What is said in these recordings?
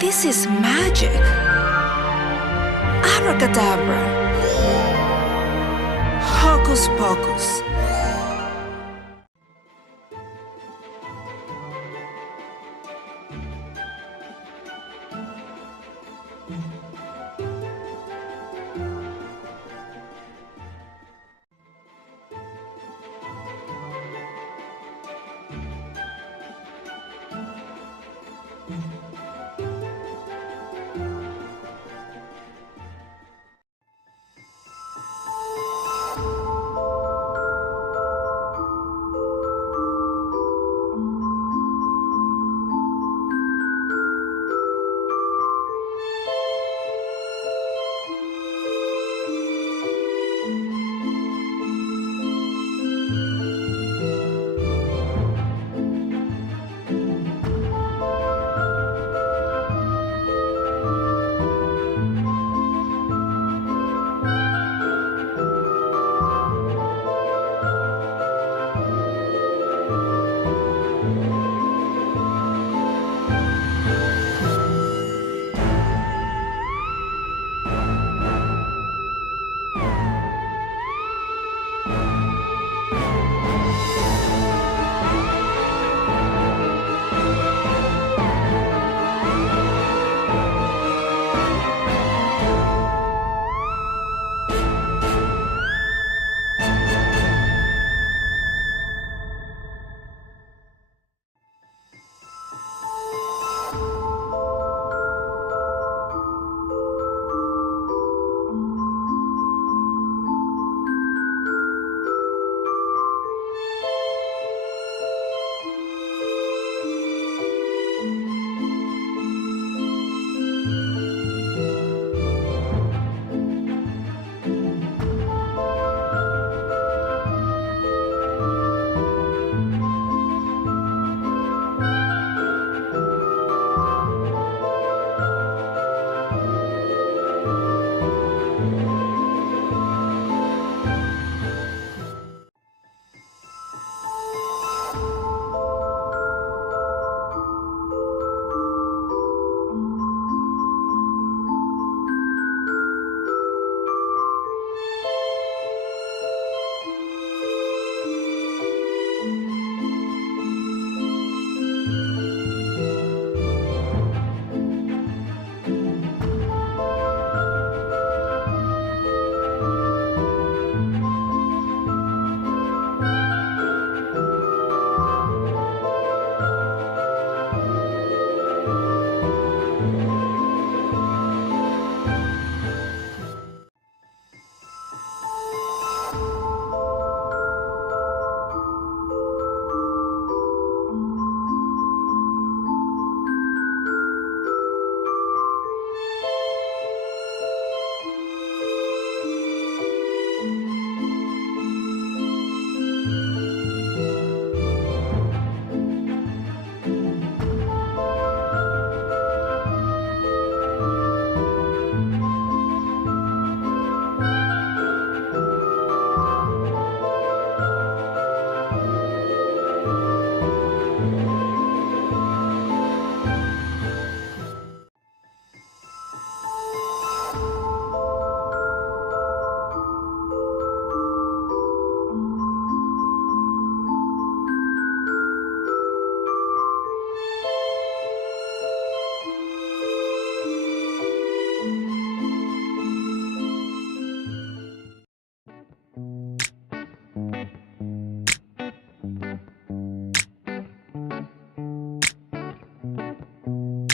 This is magic. Abracadabra. Hocus pocus.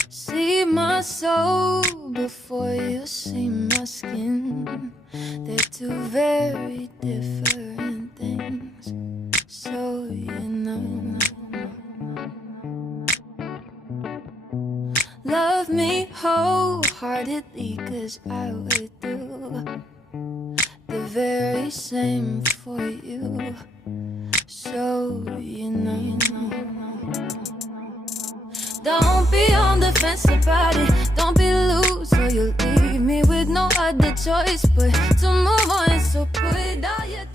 See my soul before you see my skin. They're two very different things, so you know. Love me wholeheartedly, 'cause I would do the very same for you, so you know. Don't be on the fence about it, don't be loose or you'll leave me with no other choice but to move on. So put all your